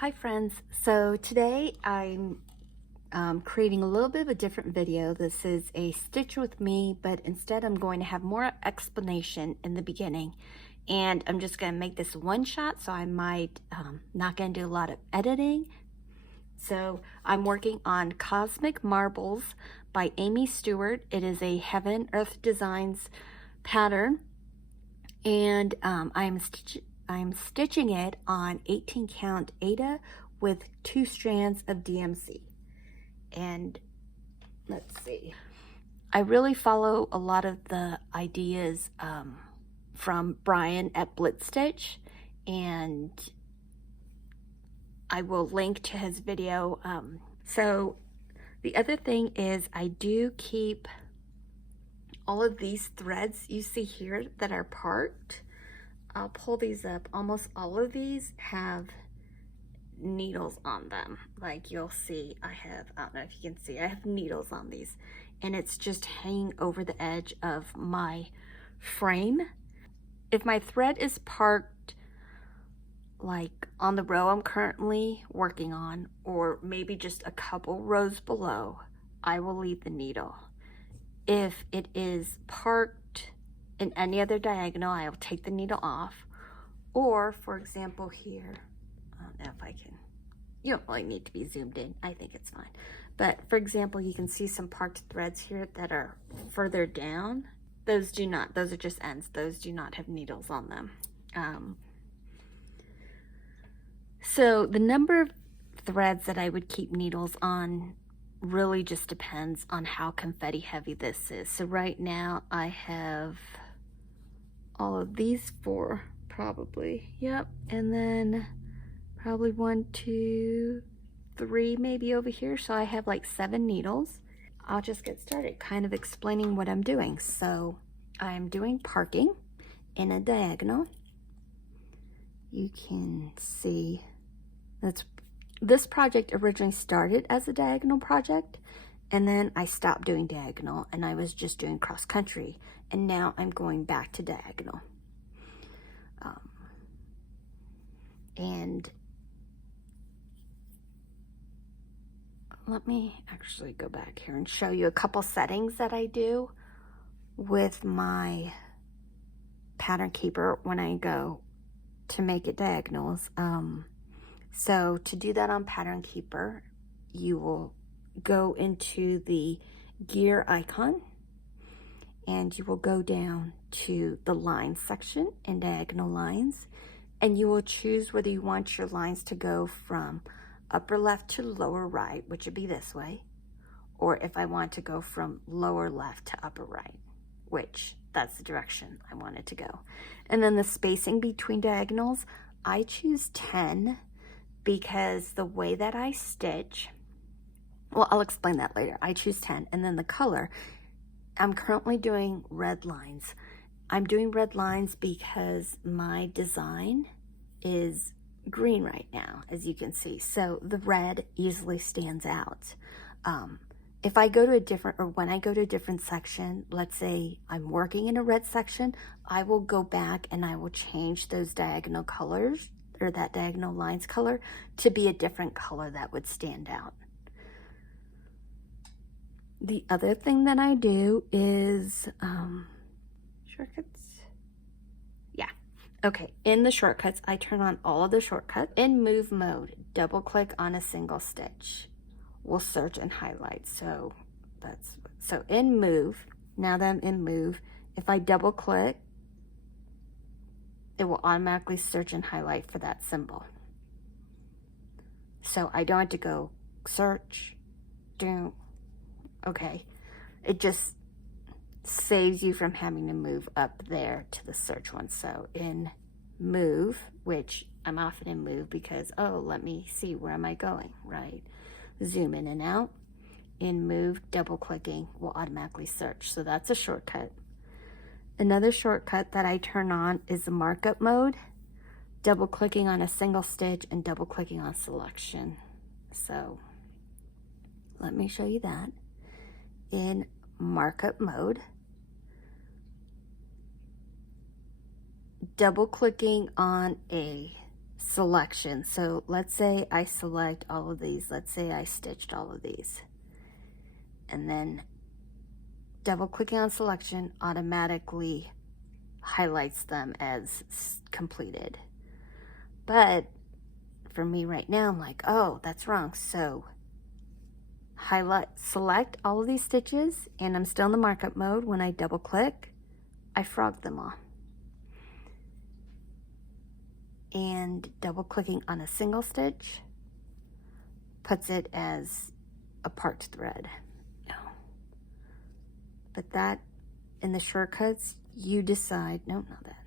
Hi friends, so today I'm creating a little bit of a different video. This is a stitch with me, but instead I'm going to have more explanation in the beginning, and I'm just going to make this one shot, so I might not going to do a lot of editing. So I'm working on Cosmic Marbles by Aimee Stewart. It is a Heaven Earth Designs pattern, and I'm stitching it on 18 count Aida with 2 strands of DMC. And let's see, I really follow a lot of the ideas from Brian at Blitz Stitch, and I will link to his video. So the other thing is I do keep all of these threads you see here that are parked. I'll pull these up. Almost all of these have needles on them. Like you'll see, I don't know if you can see, I have needles on these, and it's just hanging over the edge of my frame. If my thread is parked like on the row I'm currently working on, or maybe just a couple rows below, I will leave the needle. If it is parked in any other diagonal, I'll take the needle off. Or for example here, I don't know if I can, you don't really need to be zoomed in, I think it's fine. But for example, you can see some parked threads here that are further down. Those do not, those are just ends. Those do not have needles on them. So the number of threads that I would keep needles on really just depends on how confetti heavy this is. So right now I have all of these 4 probably, yep, and then probably 1, 2, 3 maybe over here. So I have like 7 needles. I'll just get started kind of explaining what I'm doing. So I'm doing parking in a diagonal. You can see this project originally started as a diagonal project, and then I stopped doing diagonal and I was just doing cross country, and now I'm going back to diagonal. And let me actually go back here and show you a couple settings that I do with my pattern keeper when I go to make it diagonals. So to do that on pattern keeper, you will go into the gear icon and you will go down to the line section in diagonal lines, and you will choose whether you want your lines to go from upper left to lower right, which would be this way, or if I want to go from lower left to upper right, which that's the direction I want it to go. And then the spacing between diagonals, I choose 10 because the way that I stitch, well, I'll explain that later. I choose 10, and then the color, I'm currently doing red lines. I'm doing red lines because my design is green right now, as you can see. So the red easily stands out. If I go to a different, or when I go to a different section, let's say I'm working in a red section, I will go back and I will change those diagonal colors, or that diagonal lines color, to be a different color that would stand out. The other thing that I do is shortcuts. Yeah, okay, in the shortcuts, I turn on all of the shortcuts. In move mode, double click on a single stitch. We'll search and highlight. So in move, now that I'm in move, if I double click, it will automatically search and highlight for that symbol. So I don't have to go search, okay. It just saves you from having to move up there to the search one. So in move, which I'm often in move because, oh, let me see, where am I going, right? Zoom in and out. In move, double clicking will automatically search. So that's a shortcut. Another shortcut that I turn on is the markup mode, double clicking on a single stitch and double clicking on selection. So let me show you that. In markup mode, double clicking on a selection. So let's say I select all of these. Let's say I stitched all of these. And then double clicking on selection automatically highlights them as completed. But for me right now, I'm like, oh, that's wrong. So select all of these stitches, and I'm still in the markup mode. When I double click, I frog them all. And double clicking on a single stitch puts it as a parked thread. No. But that, in the shortcuts, you decide, no, not that,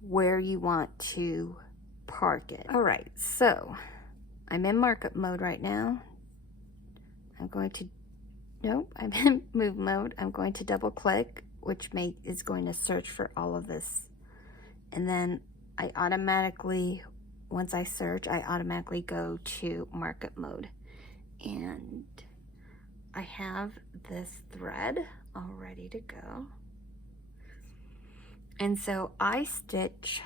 where you want to park it. All right, so I'm in markup mode right now. I'm going to, nope, I'm in move mode. I'm going to double click, which is going to search for all of this. And then I automatically, once I search, I automatically go to markup mode. And I have this thread all ready to go. And so I stitch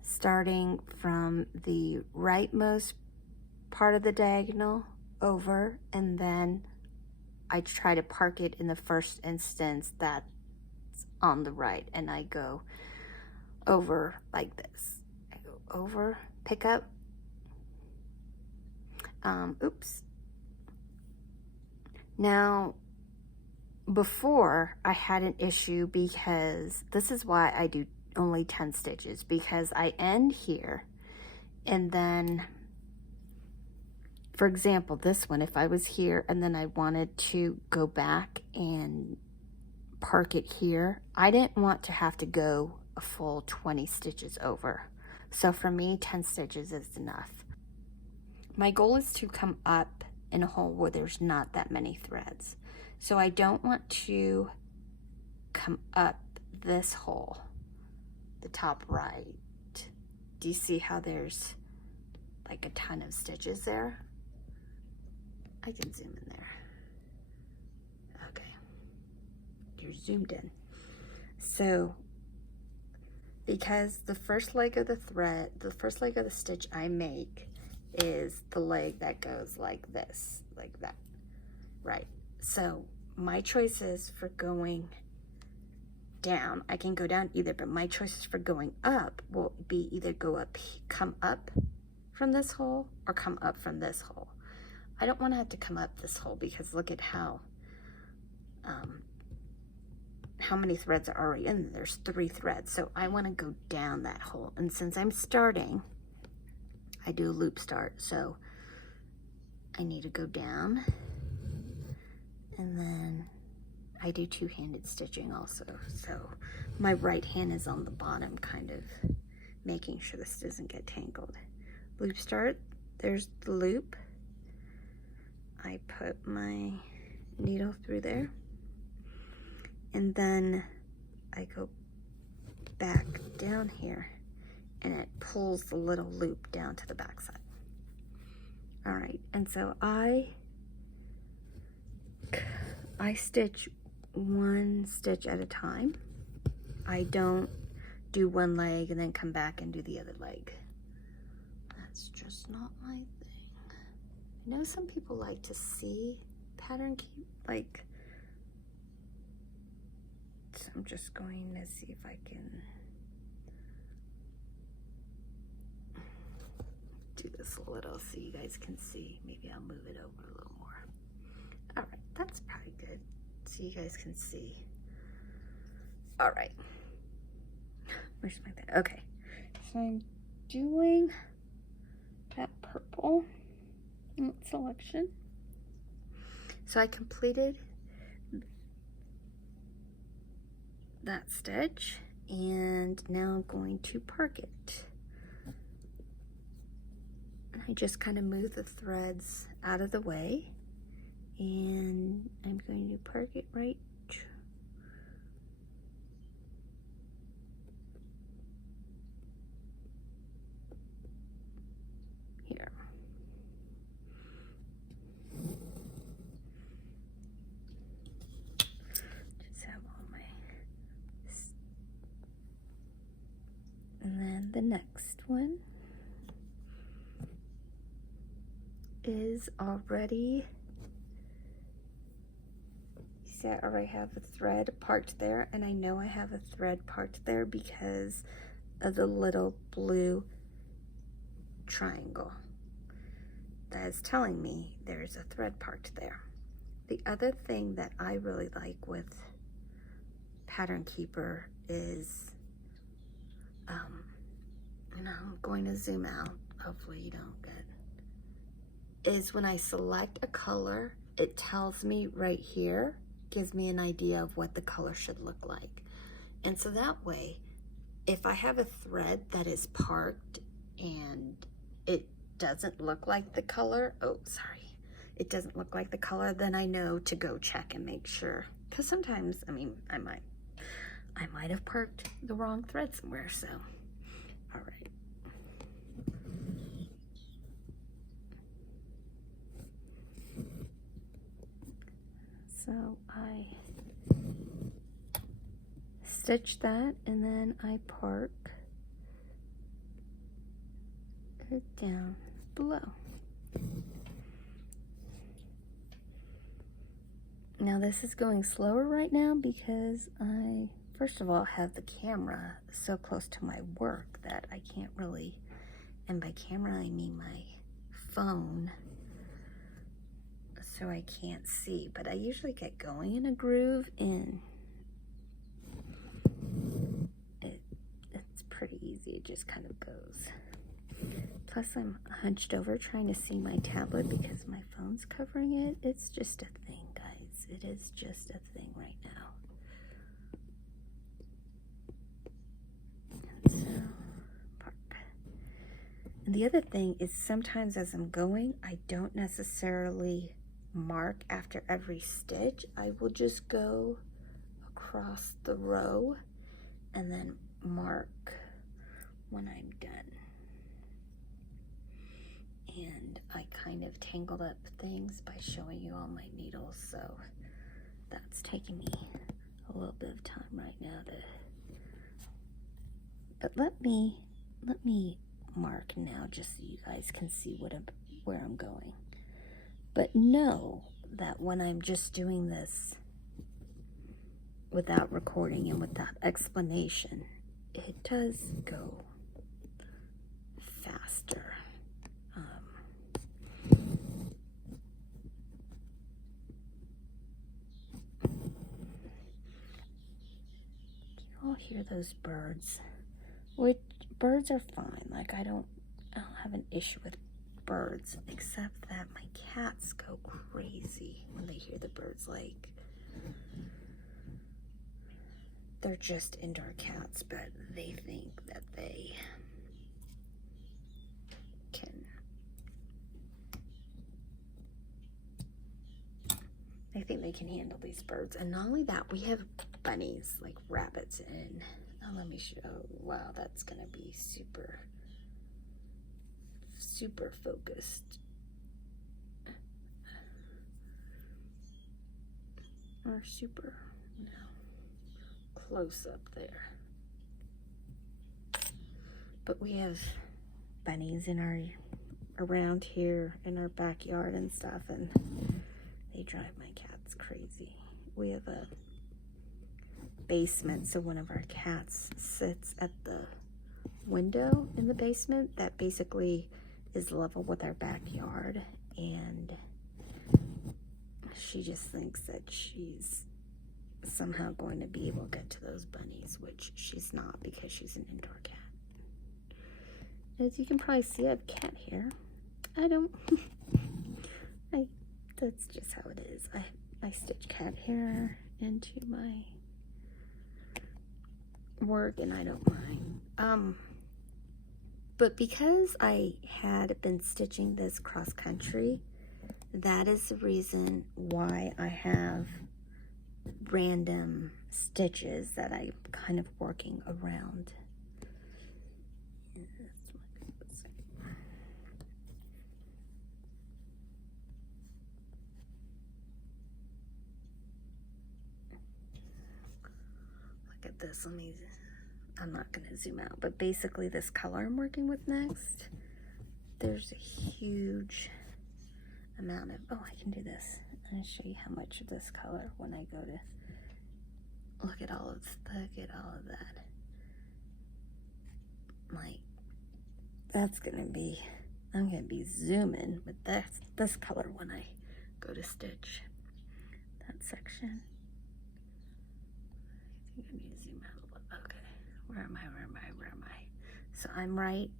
starting from the rightmost part of the diagonal over, and then I try to park it in the first instance that's on the right, and I go over like this. I go over, pick up, oops. Now, before I had an issue, because this is why I do only 10 stitches, because I end here, and then, for example, this one, if I was here and then I wanted to go back and park it here, I didn't want to have to go a full 20 stitches over. So for me, 10 stitches is enough. My goal is to come up in a hole where there's not that many threads. So I don't want to come up this hole, the top right. Do you see how there's like a ton of stitches there? I can zoom in there. Okay, you're zoomed in. So because the first leg of the thread, the first leg of the stitch I make is the leg that goes like this, like that, right? So my choices for going down, I can go down either, but my choices for going up will be either go up, come up from this hole, or come up from this hole. I don't want to have to come up this hole, because look at how many threads are already in there. There's 3 threads, so I want to go down that hole. And since I'm starting, I do a loop start, so I need to go down, and then I do 2-handed stitching also. So my right hand is on the bottom, kind of making sure this doesn't get tangled. Loop start, there's the loop. I put my needle through there, and then I go back down here, and it pulls the little loop down to the back side. All right, and so I stitch 1 stitch at a time. I don't do 1 leg and then come back and do the other leg. That's just not my thing. I know some people like to see pattern like, so I'm just going to see if I can do this a little so you guys can see. Maybe I'll move it over a little more. All right, that's probably good, so you guys can see. All right, where's my thing? Okay, so I'm doing that purple selection. So I completed that stitch, and now I'm going to park it. I just kind of move the threads out of the way, and I'm going to park it right here. Just have all my, and then And the next one is already, see, I already have a thread parked there, and I know I have a thread parked there because of the little blue triangle that is telling me there's a thread parked there. The other thing that I really like with Pattern Keeper is, and I'm going to zoom out, hopefully you don't get, is when I select a color, it tells me right here, gives me an idea of what the color should look like. And so that way, if I have a thread that is parked and it doesn't look like the color, oh, sorry, it doesn't look like the color, then I know to go check and make sure. Because sometimes, I mean, I might have parked the wrong thread somewhere, so, all right. So I stitch that, and then I park it down below. Now this is going slower right now because I, first of all, have the camera so close to my work that I can't really, and by camera I mean my phone, so I can't see, but I usually get going in a groove and it's pretty easy, it just kind of goes. Plus I'm hunched over trying to see my tablet because my phone's covering it. It's just a thing, guys. It is just a thing right now. And so, park. And the other thing is sometimes as I'm going, I don't necessarily mark after every stitch. I will just go across the row and then mark when I'm done. And I kind of tangled up things by showing you all my needles, so that's taking me a little bit of time right now to, but let me mark now just so you guys can see where I'm going. But know that when I'm just doing this without recording and without explanation, it does go faster. You all hear those birds? Which birds are fine. Like I don't have an issue with birds, except that my cats go crazy when they hear the birds. Like, they're just indoor cats, but they think that they can handle these birds. And not only that, we have bunnies, like rabbits, and let me show. Oh, wow, that's gonna be super focused. Or super, no, close up there. But we have bunnies in around here in our backyard and stuff, and they drive my cats crazy. We have a basement, so one of our cats sits at the window in the basement that basically is level with our backyard, and she just thinks that she's somehow going to be able to get to those bunnies, which she's not because she's an indoor cat. As you can probably see, I have cat hair. That's just how it is. I stitch cat hair into my work and I don't mind. But because I had been stitching this cross country, that is the reason why I have random stitches that I'm kind of working around. Look at this. Let me I'm not going to zoom out, but basically this color I'm working with next, there's a huge amount of, oh, I can do this. I'm going to show you how much of this color when I go to look at all of that. Like, that's going to be, I'm going to be zooming with this color when I go to stitch that section. I think I need to zoom out a little. Okay, where am I? So I'm right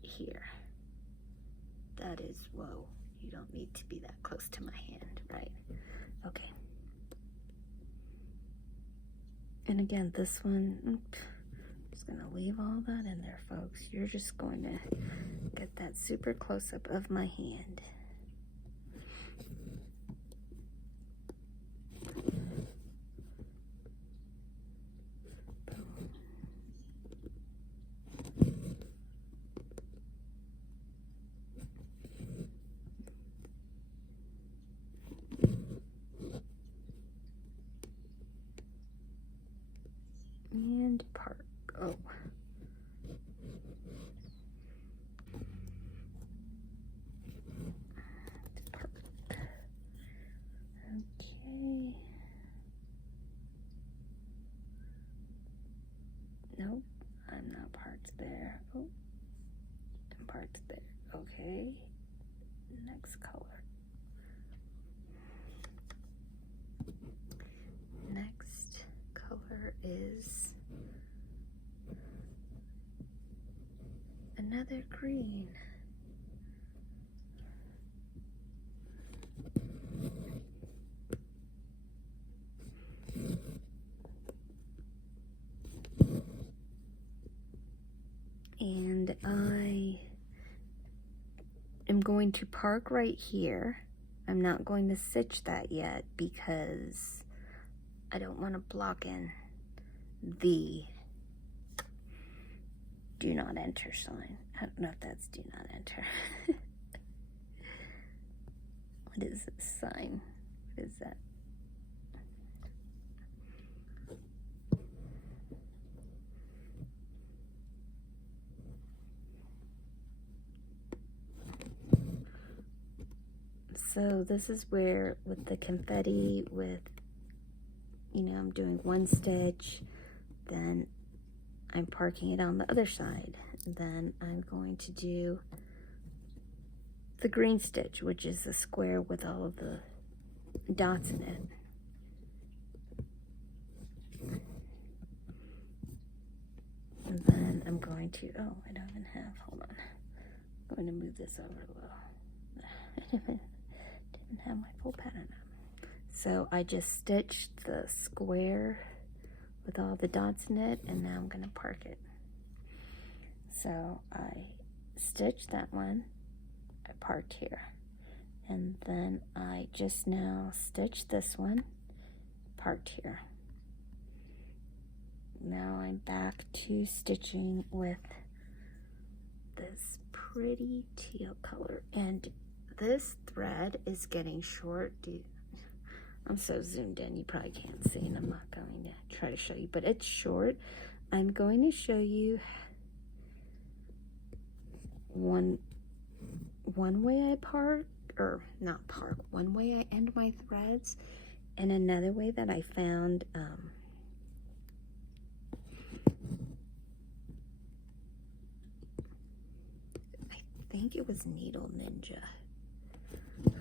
here. That is, whoa, you don't need to be that close to my hand, right? Okay. And again, this one, I'm just gonna leave all that in there, folks. You're just going to get that super close up of my hand. And park. Oh. Park. Okay. Nope, I'm not parked there. Oh, I'm parked there. Okay. Next color. Next color is another green. And I am going to park right here. I'm not going to stitch that yet because I don't want to block in the do not enter sign. I don't know if that's do not enter. What is this sign? What is that? So this is where with the confetti, with, you know, I'm doing one stitch, then I'm parking it on the other side. Then I'm going to do the green stitch, which is the square with all of the dots in it. And then I'm going to, oh, I don't even have, hold on. I'm going to move this over a little. Didn't have my full pattern up. So I just stitched the square with all the dots in it, and now I'm going to park it. So I stitched that one, I parked here, and then I just now stitched this one, parked here. Now I'm back to stitching with this pretty teal color, and this thread is getting short. Dude, I'm so zoomed in, you probably can't see, and I'm not going to try to show you, but it's short. I'm going to show you one way I park, or not park, one way I end my threads, and another way that I found, I think it was Needle Ninja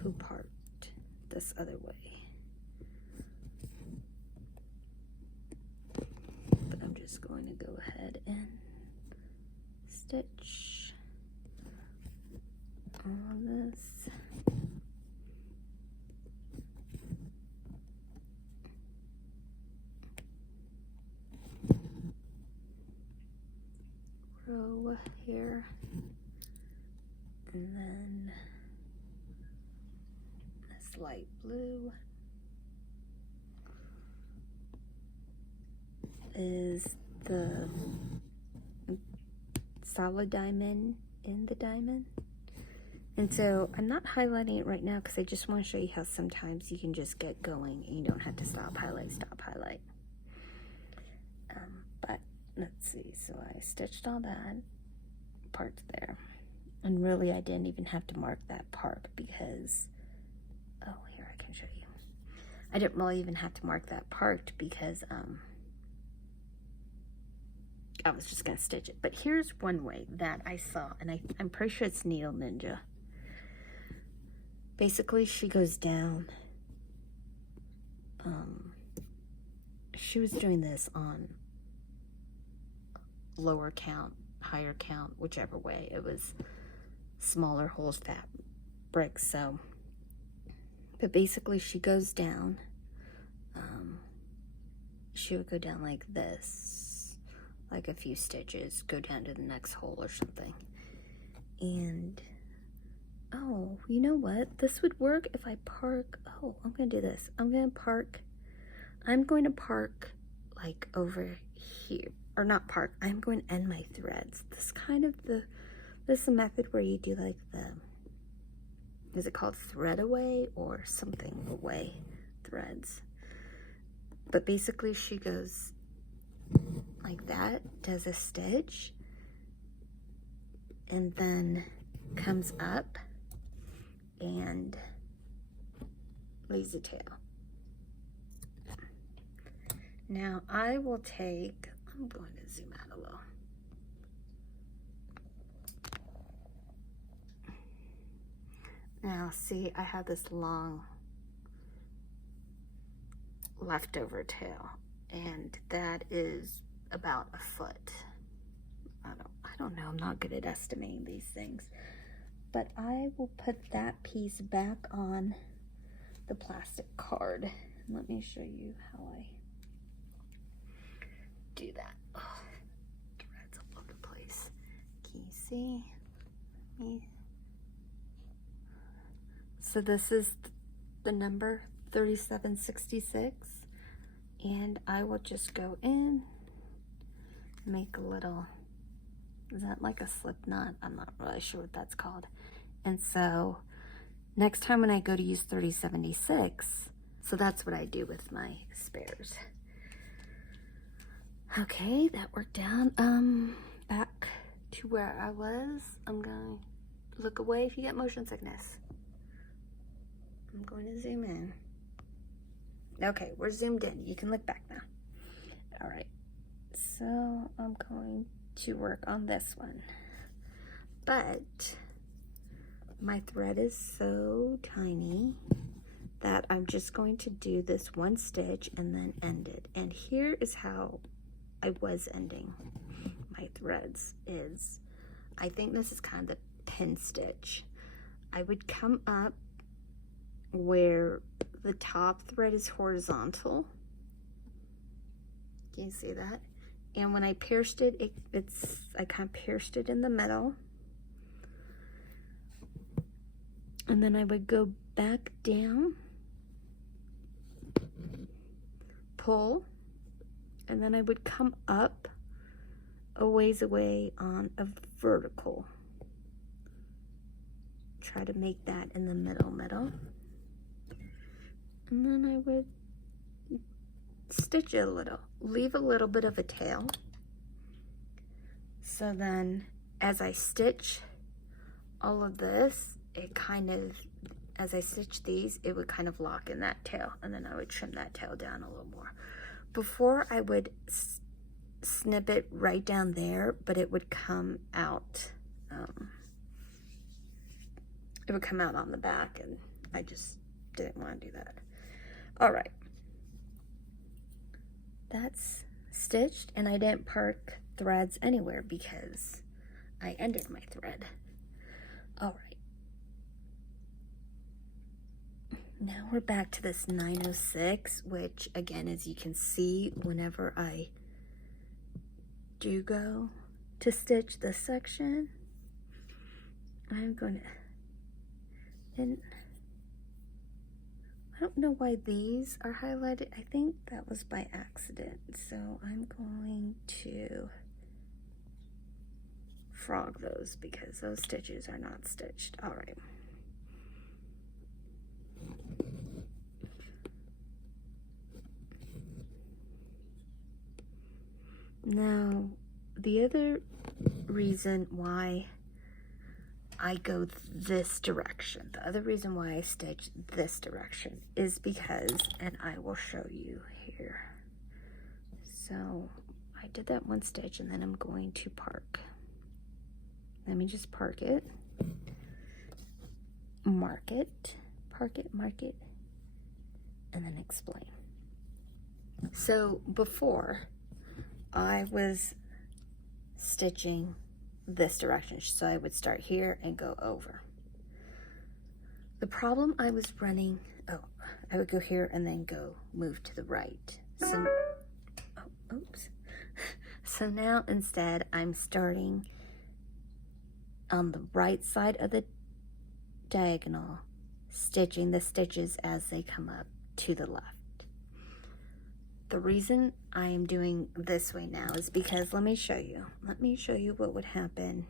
who parked this other way. But I'm just going to go ahead and stitch all this. Row here, and then this light blue is the solid diamond in the diamond. And so I'm not highlighting it right now because I just want to show you how sometimes you can just get going and you don't have to stop, highlight, stop, highlight. But let's see, so I stitched all that part there, and really I didn't even have to mark that part because, oh, here I can show you, I didn't really even have to mark that part because I was just gonna stitch it. But here's one way that I saw, and I'm pretty sure it's Needle Ninja. Basically she goes down, she was doing this on lower count, higher count, whichever way. It was smaller holes, fabric. So, but basically she goes down, she would go down like this, like a few stitches, go down to the next hole or something. And oh, you know what, this would work if I park, oh, I'm gonna do this, I'm going to park like over here, or not park, I'm going to end my threads. This is a method where you do like is it called thread away or something away threads? But basically she goes like that, does a stitch, and then comes up and lays a tail. Now I will take, I'm going to zoom out a little. Now see, I have this long leftover tail, and that is about a foot. I don't know, I'm not good at estimating these things, but I will put that piece back on the plastic card. Let me show you how I do that. Oh, threads all over the place. Can you see me? So this is the number 3766, and I will just go in, make a little, is that like a slip knot? I'm not really sure what that's called. And so next time when I go to use 3076, so that's what I do with my spares. Okay, that worked out. Back to where I was. I'm going to look away if you get motion sickness. I'm going to zoom in. Okay, we're zoomed in. You can look back now. All right, so I'm going to work on this one. But my thread is so tiny that I'm just going to do this one stitch and then end it. And here is how I was ending my threads is, I think this is kind of the pin stitch. I would come up where the top thread is horizontal. Can you see that? And when I pierced it, I kind of pierced it in the middle. And then I would go back down, pull, and then I would come up a ways away on a vertical. Try to make that in the middle. And then I would stitch it a little, leave a little bit of a tail. So then as I stitch all of this, it kind of, as I stitch these, it would kind of lock in that tail, and then I would trim that tail down a little more. Before I would snip it right down there, but it would come out, it would come out on the back, and I just didn't want to do that. All right, that's stitched, and I didn't park threads anywhere because I ended my thread. All right, now we're back to this 906, which again, as you can see, whenever I do go to stitch this section, I'm going to, and I don't know why these are highlighted. I think that was by accident. So I'm going to frog those because those stitches are not stitched. All right. Now, the other reason why I go this direction, the other reason why I stitch this direction is because, and I will show you here. So I did that one stitch and then I'm going to park. Let me just park it, mark it, park it, mark it, and then explain. So before, I was stitching this direction, so I would start here and go over. The problem I was running, I would go here and then go move to the right. So, oops. So now instead I'm starting on the right side of the diagonal, stitching the stitches as they come up to the left. The reason I am doing this way now is because, let me show you what would happen.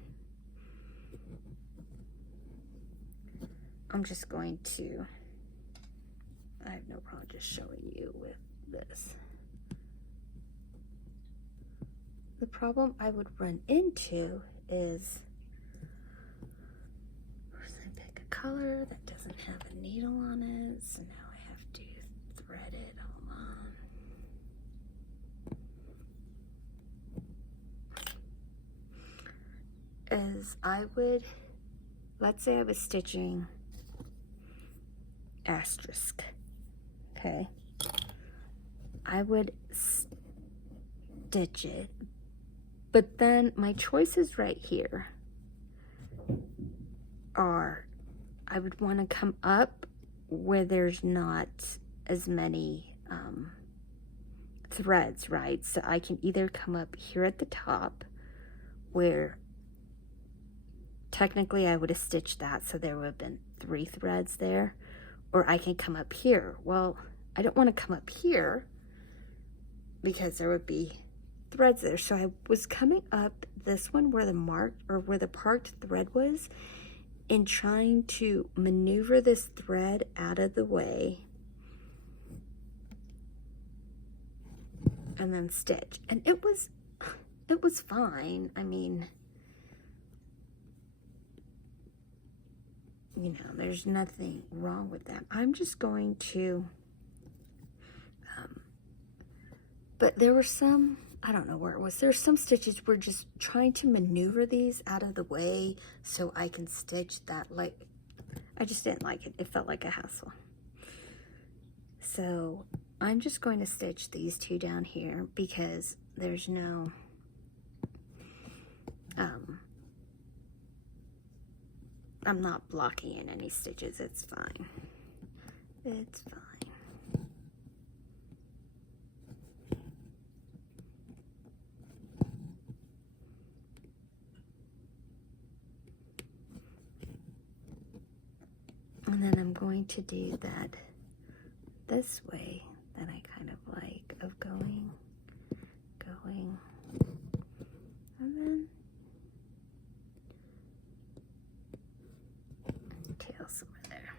I'm just going to, I have no problem just showing you with this. The problem I would run into is, first I pick a color that doesn't have a needle on it, so now I have to thread it. Hold on. Is I would, let's say I was stitching asterisk, okay? I would stitch it, but then my choices right here are, I would want to come up where there's not as many threads, right? So I can either come up here at the top where technically I would have stitched that, so there would have been 3 threads there, or I can come up here. Well, I don't want to come up here because there would be threads there. So I was coming up this one where the marked, or where the parked thread was, and trying to maneuver this thread out of the way and then stitch. And it was fine. I mean, you know, there's nothing wrong with that. I'm just going to, but there were some, I don't know where it was, there's some stitches where just trying to maneuver these out of the way so I can stitch that, like, I just didn't like it. It felt like a hassle. So I'm just going to stitch these 2 down here because there's no, I'm not blocking in any stitches. It's fine. It's fine. And then I'm going to do that this way that I kind of like, of going, and then tail somewhere there.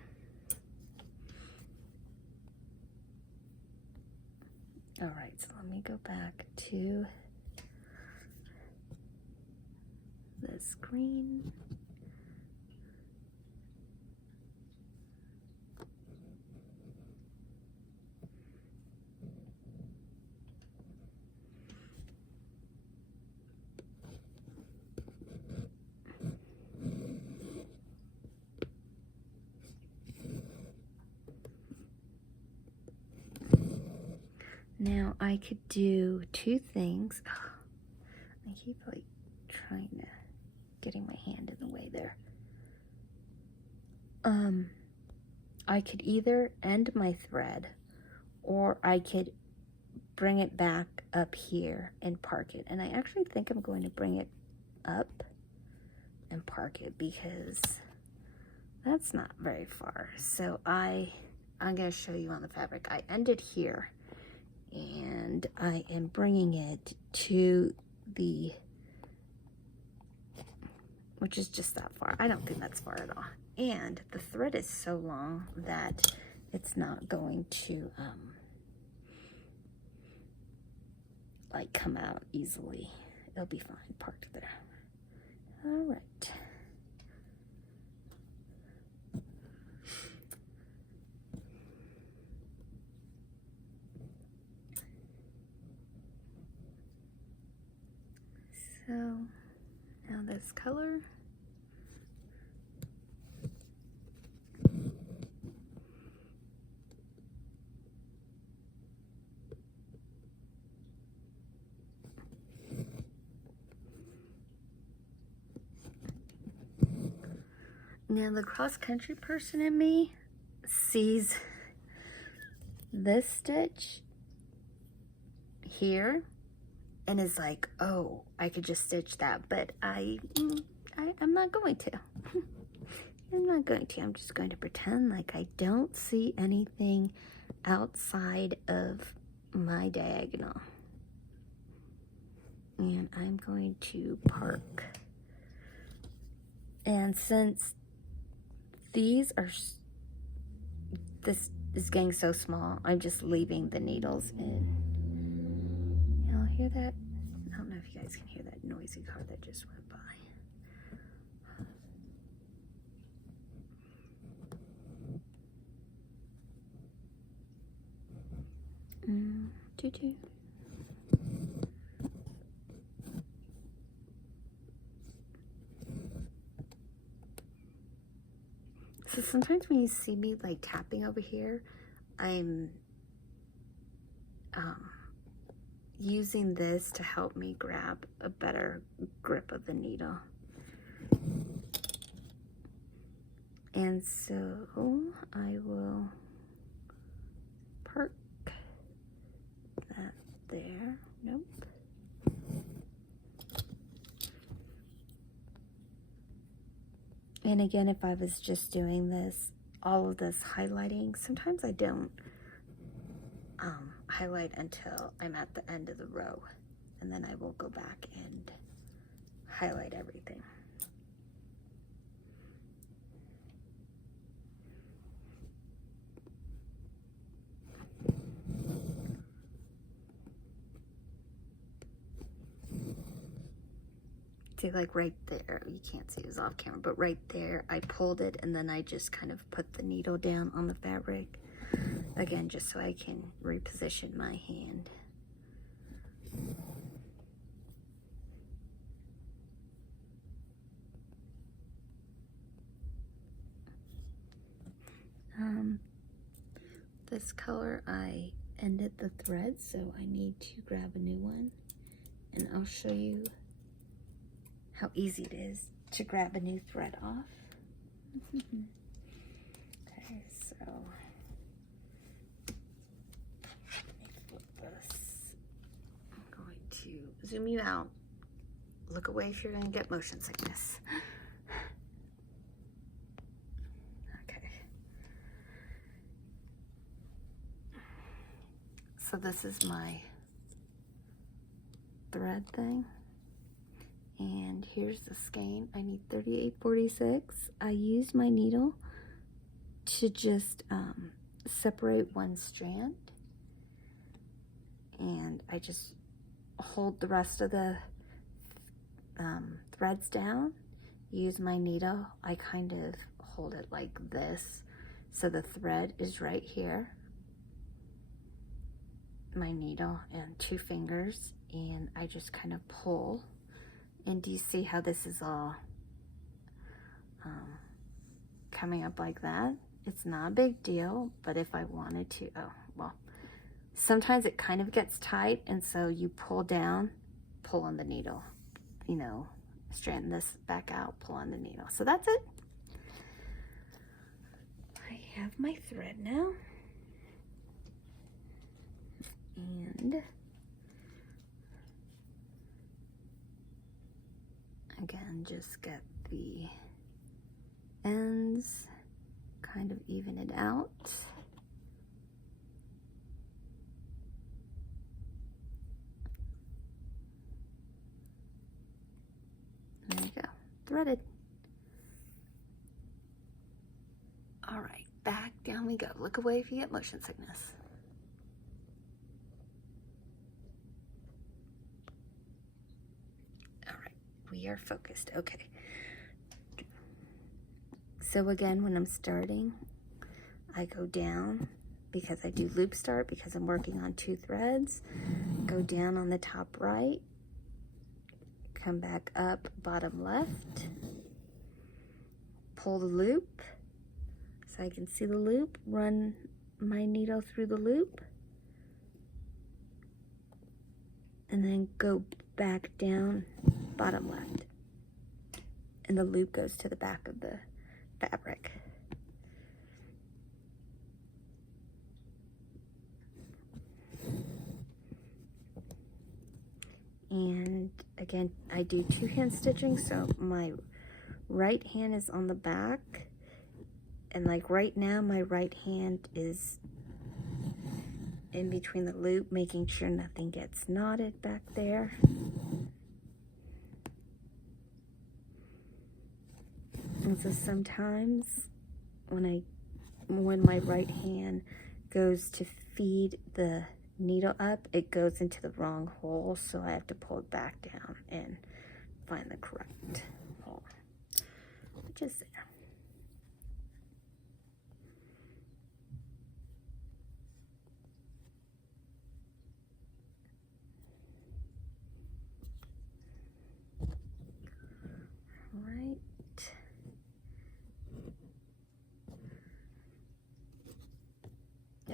All right, so let me go back to the screen. Now I could do 2 things. Oh, I keep like trying to, getting my hand in the way there. I could either end my thread, or I could bring it back up here and park it. And I actually think I'm going to bring it up and park it because that's not very far. So I'm going to show you on the fabric. I ended here, and I am bringing it to the, which is just that far. I don't think that's far at all. And the thread is so long that it's not going to like come out easily. It'll be fine, parked there. All right. So now this color. Now the cross-country person in me sees this stitch here and is like, oh, I could just stitch that, but I'm not going to. I'm not going to. I'm just going to pretend like I don't see anything outside of my diagonal. And I'm going to park. And since these are, this is getting so small, I'm just leaving the needles in. Y'all hear that? I don't know if you guys can hear that noisy car that just went by. Toot. So sometimes when you see me like tapping over here, I'm using this to help me grab a better grip of the needle. And so I will park that there. Nope. And again, if I was just doing this, all of this highlighting, sometimes I don't highlight until I'm at the end of the row, and then I will go back and highlight everything. See, like right there, you can't see it was off camera, but right there I pulled it and then I just kind of put the needle down on the fabric again, just so I can reposition my hand. This color, I ended the thread, so I need to grab a new one, and I'll show you how easy it is to grab a new thread off. Okay, so let me flip this. I'm going to zoom you out. Look away if you're going to get motion sickness. Okay. So this is my thread thing. And here's the skein. I need 38.46. I used my needle to just separate one strand, and I just hold the rest of the threads down. Use my needle. I kind of hold it like this, so the thread is right here. My needle and 2 fingers, and I just kind of pull. And do you see how this is all coming up like that? It's not a big deal, but if I wanted to, oh, well, sometimes it kind of gets tight, and so you pull down, pull on the needle, you know, straighten this back out, pull on the needle. So that's it. I have my thread now. And again, just get the ends, kind of even it out. There you go, threaded. All right, back down we go. Look away if you get motion sickness. we are focused. Okay. So again, when I'm starting, I go down because I do loop start because I'm working on 2 threads. Go down on the top right, come back up bottom left, pull the loop so I can see the loop, run my needle through the loop, and then go back down bottom left, and the loop goes to the back of the fabric. And again, I do 2 hand stitching, so my right hand is on the back, and like right now my right hand is in between the loop, making sure nothing gets knotted back there. And so sometimes when my right hand goes to feed the needle up, it goes into the wrong hole, so I have to pull it back down and find the correct hole, which is there. Right.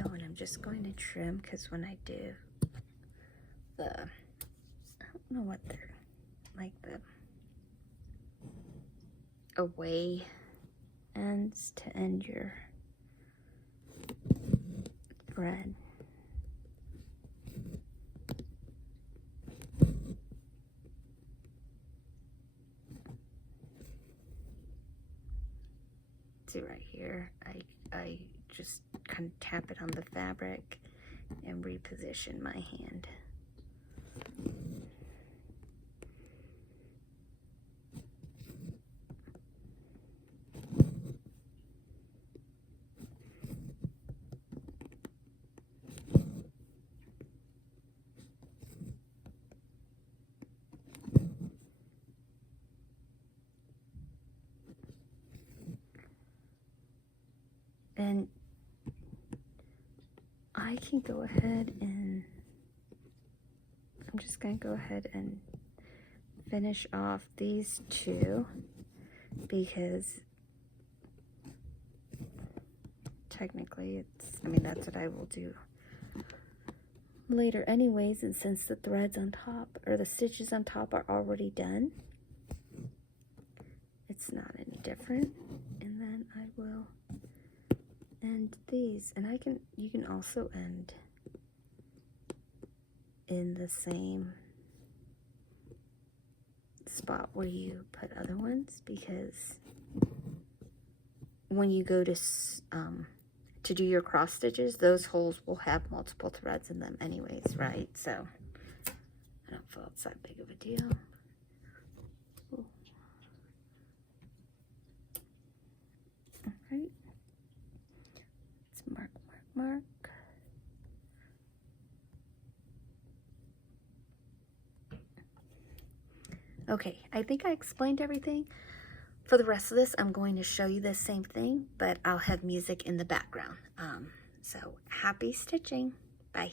Oh, and I'm just going to trim because when I do the, I don't know what they're, like the away ends to end your thread. See right here, I just kind of tap it on the fabric and reposition my hand. And I can go ahead and I'm just going to go ahead and finish off these 2 because technically it's, I mean, that's what I will do later anyways, and since the threads on top or the stitches on top are already done, it's not any different. And then I will end these, and you can also end in the same spot where you put other ones, because when you go to do your cross stitches, those holes will have multiple threads in them anyways, right? So I don't feel it's that big of a deal. Ooh. All right. Let's mark. Okay, I think I explained everything. For the rest of this, I'm going to show you the same thing, but I'll have music in the background. So happy stitching. Bye.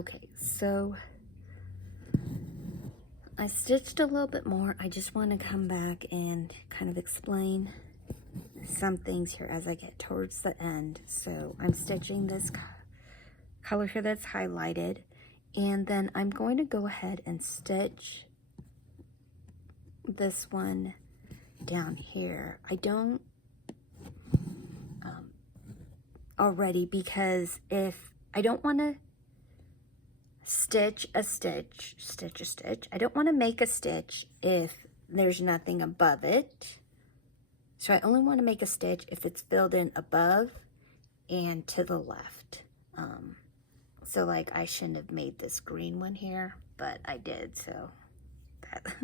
Okay, so I stitched a little bit more. I just want to come back and kind of explain some things here as I get towards the end. So I'm stitching this color here that's highlighted, and then I'm going to go ahead and stitch this one down here. I don't already, because if I don't want to stitch a stitch, I don't want to make a stitch if there's nothing above it. So I only want to make a stitch if it's filled in above and to the left. So like I shouldn't have made this green one here, but I did, so that,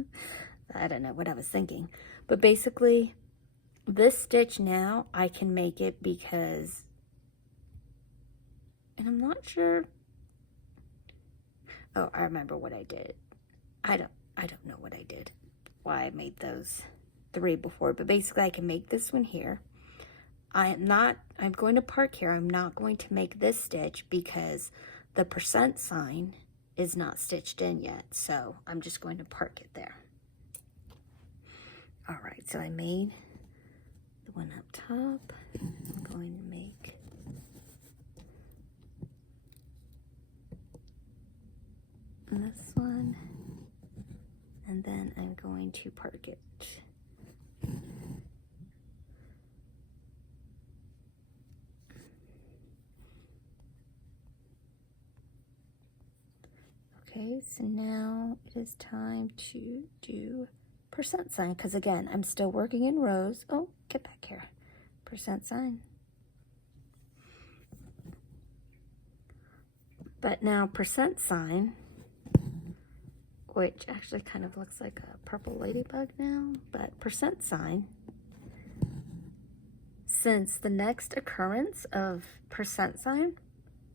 I don't know what I was thinking. But basically, this stitch now, I can make it because, and I'm not sure, oh, I remember what I did. I don't know what I did, why I made those 3 before, but basically I can make this one here. I'm going to park here. I'm not going to make this stitch because the percent sign is not stitched in yet, so I'm just going to park it there. All right, so I made the one up top. I'm going to make this one, and then I'm going to park it. Okay, so now it is time to do percent sign, because again, I'm still working in rows. Oh, get back here. Percent sign. But now percent sign, which actually kind of looks like a purple ladybug now, but percent sign, since the next occurrence of percent sign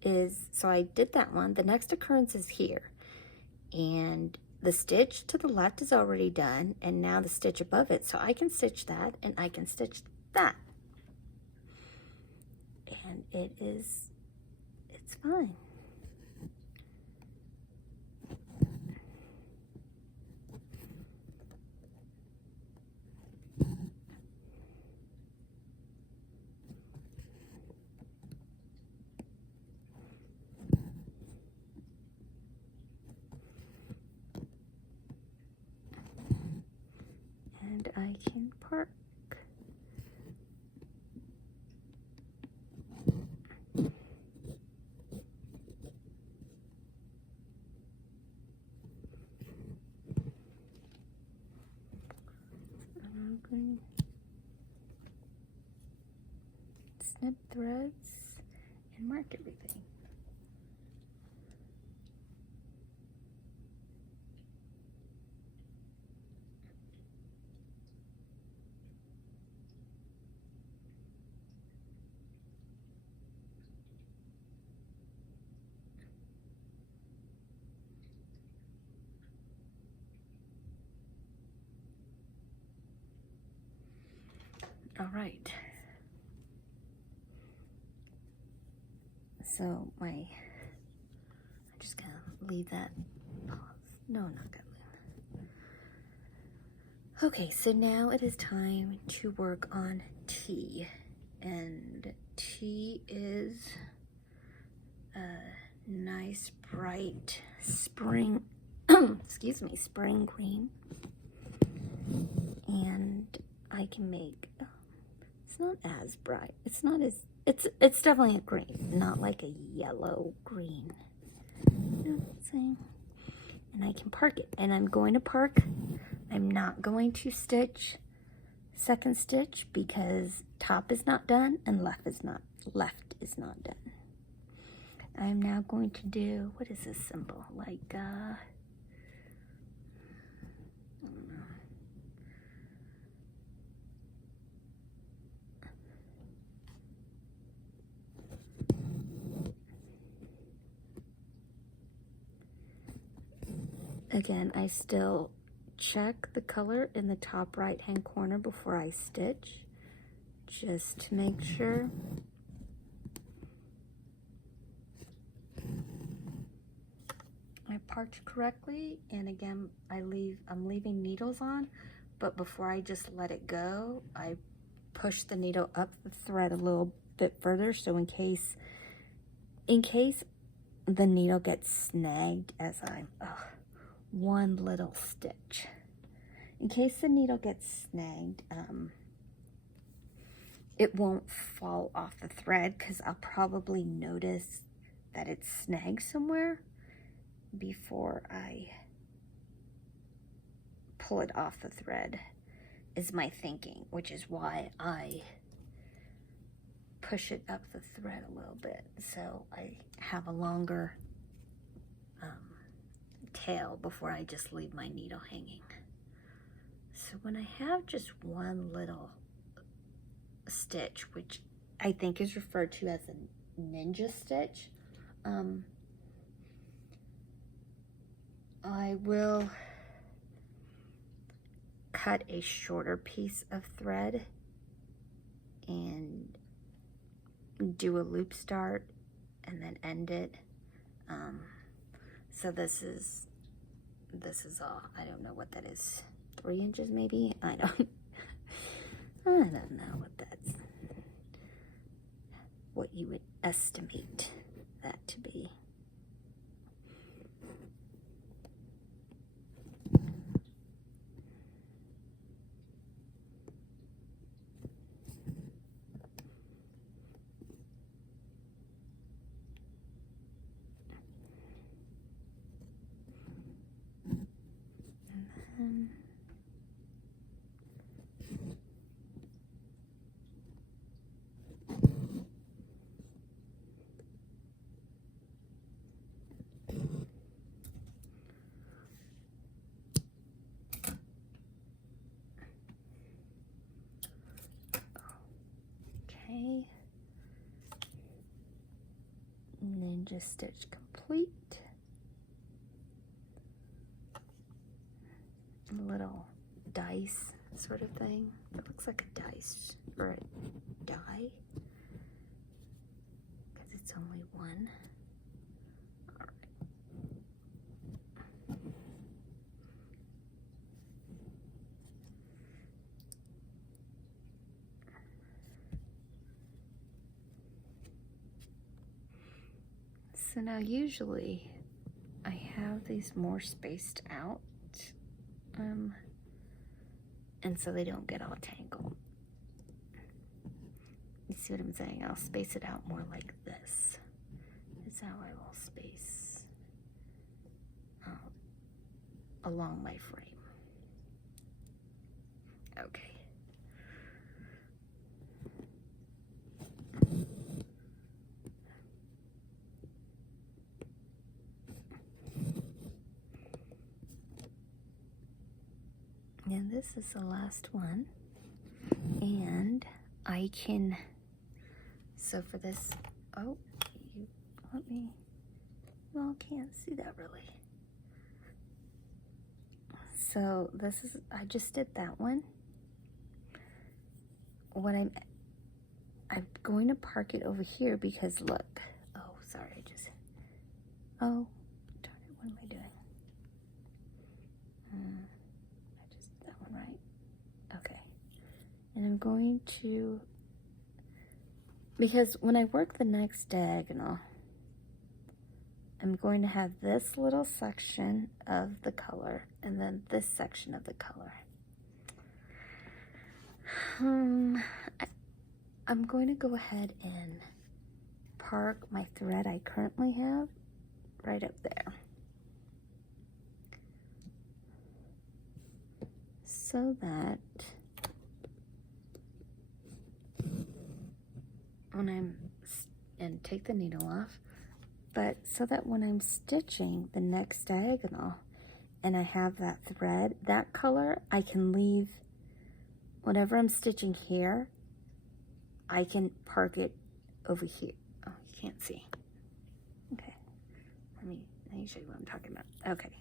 is, so I did that one, the next occurrence is here. And the stitch to the left is already done, and now the stitch above it, so I can stitch that and I can stitch that, and it's fine. And I can park. I'm going to snip threads and mark everything. All right. So I'm just gonna leave that pause. No, I'm not gonna leave that. Okay, so now it is time to work on T. And T is a nice bright spring, excuse me, spring green. And I can make, it's not as bright. It's not as, it's definitely a green, not like a yellow green. You know what I'm saying? And I can park it. And I'm going to park. I'm not going to stitch second stitch because top is not done and left is not done. I'm now going to do, what is this symbol? Like, I don't know. Again, I still check the color in the top right hand corner before I stitch, just to make sure. I parked correctly, and again, I'm leaving needles on, but before I just let it go, I push the needle up the thread a little bit further, so in case the needle gets snagged as I'm one little stitch. In case the needle gets snagged, it won't fall off the thread because I'll probably notice that it's snagged somewhere before I pull it off the thread, is my thinking, which is why I push it up the thread a little bit so I have a longer tail before I just leave my needle hanging. So when I have just one little stitch, which I think is referred to as a ninja stitch, I will cut a shorter piece of thread and do a loop start and then end it. So this is all, I don't know what that is, 3 inches maybe? I don't know what you would estimate that to be. Okay, ninja stitch complete. A little dice sort of thing. It looks like a dice or a die because it's only one. All right. So now usually I have these more spaced out, and so they don't get all tangled. You see what I'm saying? I'll space it out more like this. Is how I will space out along my frame. Okay. And this is the last one, and I can, so for this, oh, you let me, well, can't see that really. So this is, I just did that one. What I'm going to park it over here because look, oh, sorry, I just, oh, darn it, what am I doing? I just did that one right. Okay. And I'm going to, because when I work the next diagonal, I'm going to have this little section of the color and then this section of the color. I'm going to go ahead and park my thread I currently have right up there, so that when and take the needle off, but so that when I'm stitching the next diagonal and I have that thread, that color, I can leave whatever I'm stitching here, I can park it over here. Oh, you can't see. Okay, let me show you what I'm talking about. Okay,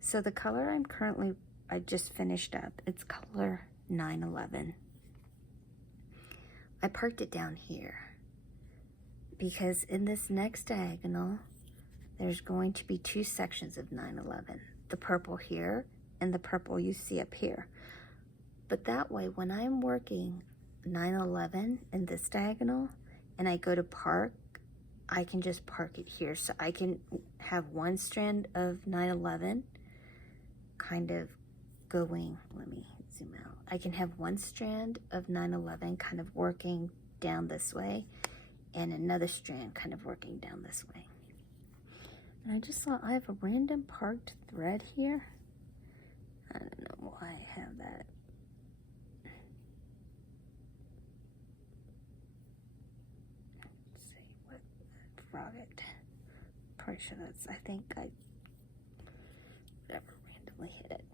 so the color I just finished up, it's color 911. I parked it down here because in this next diagonal, there's going to be two sections of 911, the purple here and the purple you see up here. But that way, when I'm working 911 in this diagonal and I go to park, I can just park it here. So I can have one strand of 911 kind of going, let me zoom out. I can have one strand of 911 kind of working down this way and another strand kind of working down this way. And I just saw I have a random parked thread here. I don't know why I have that. Let's see what frog it. Pretty sure that's, I think I whatever randomly hit it.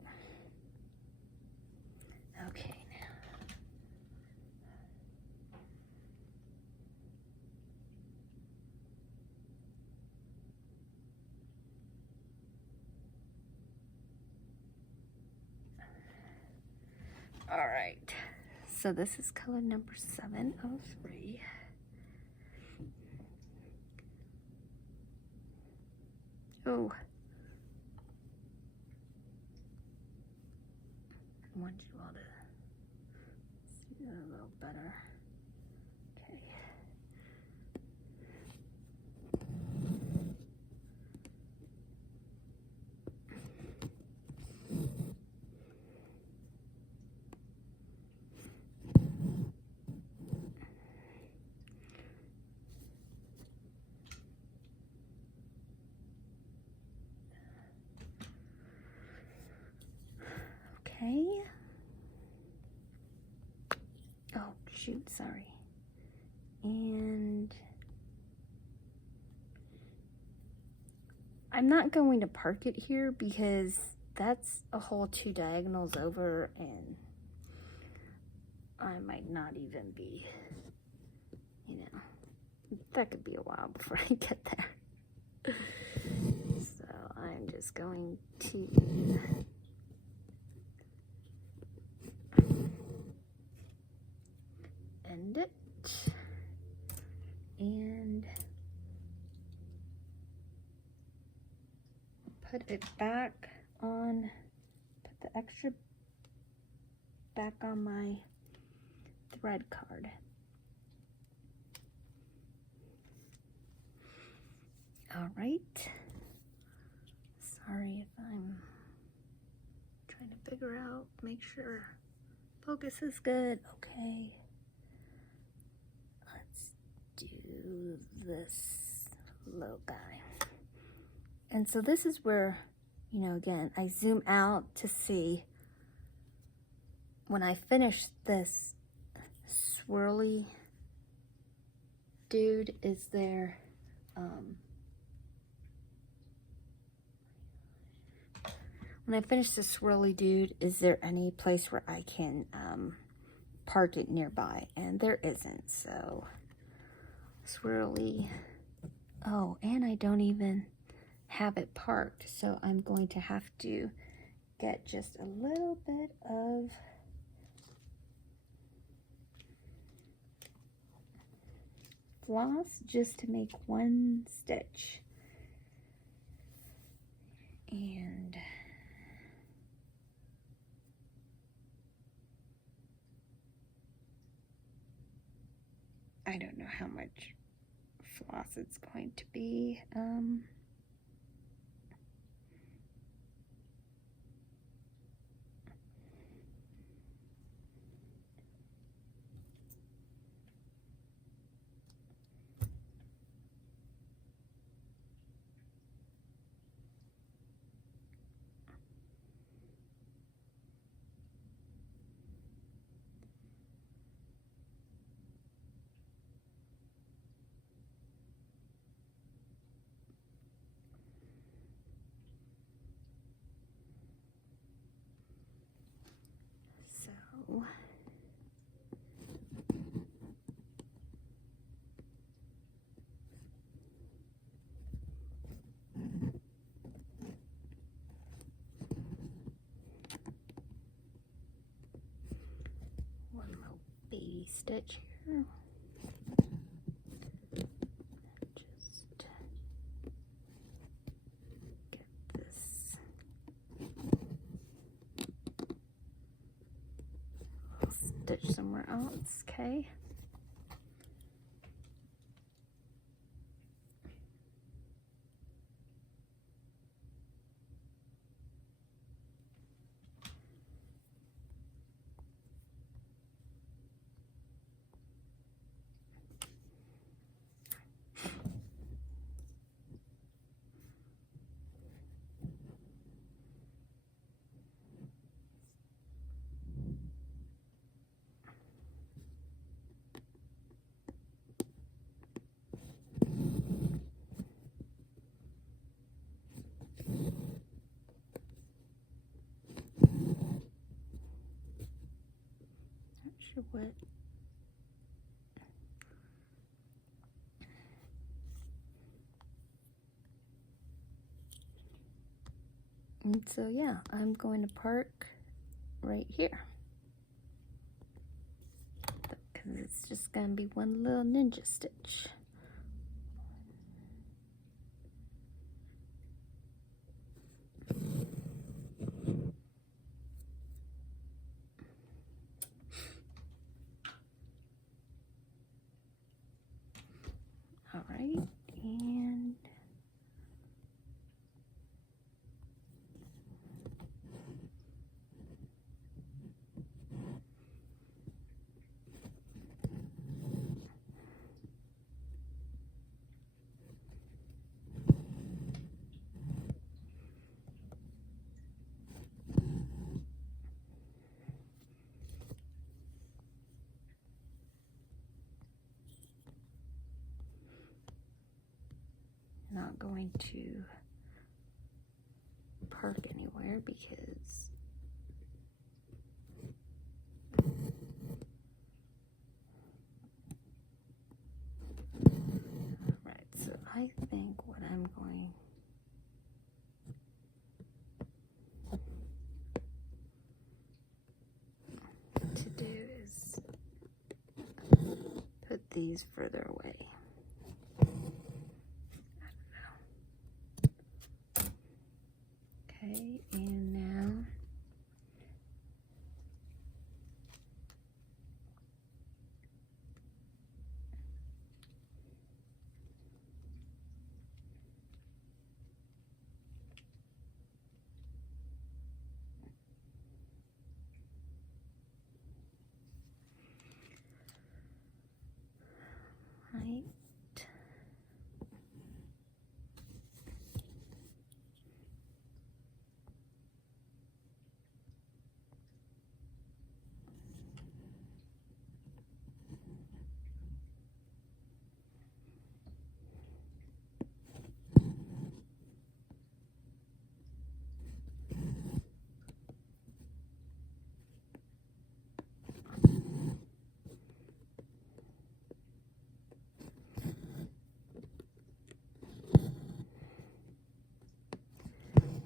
Okay, now. All right, so this is color number 703. Oh, I want you all to see that a little better. Okay. Okay. Oh, shoot, sorry. And I'm not going to park it here because that's a whole 2 diagonals over and I might not even be, you know, that could be a while before I get there. So I'm just going to end it and put it back on, put the extra back on my thread card. All right. Sorry if I'm trying to figure out, make sure focus is good. Okay. Let's do this little guy. And so this is where, you know, again, I zoom out to see when I finish this swirly dude, is there, when I finish the swirly dude, is there any place where I can park it nearby? And there isn't, so swirly. Oh, and I don't even have it parked, so I'm going to have to get just a little bit of floss just to make one stitch. And I don't know how much floss it's going to be. So one little baby stitch here. Just stitch somewhere else, okay? Not sure what. And so yeah, I'm going to park right here because it's just going to be one little ninja stitch. All right, and not going to park anywhere because right, so I think what I'm going to do is put these further away. Okay, and now right.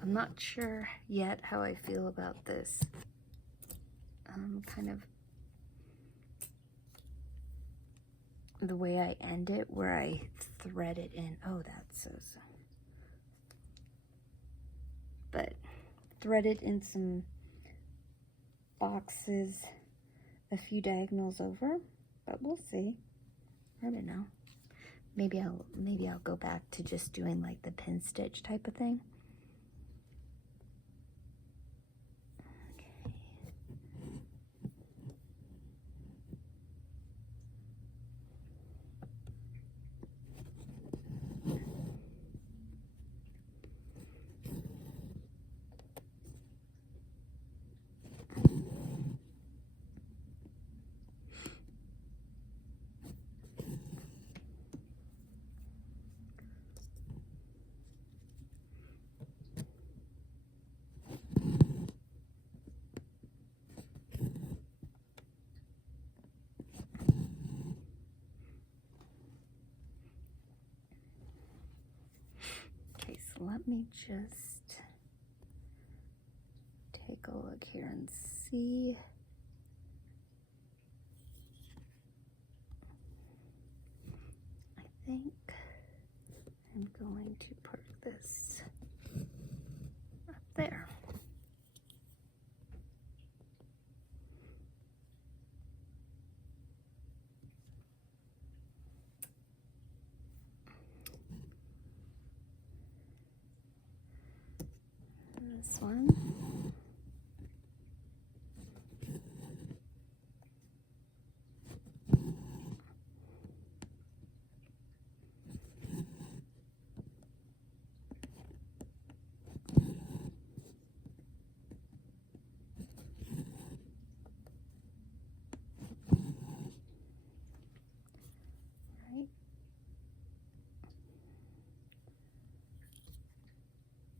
I'm not sure yet how I feel about this kind of the way I end it, where I thread it in. Oh, that's so. But thread it in some boxes, a few diagonals over. But we'll see. I don't know. Maybe I'll go back to just doing like the pin stitch type of thing. Let me just take a look here and see. I think I'm going to put this up there. this one.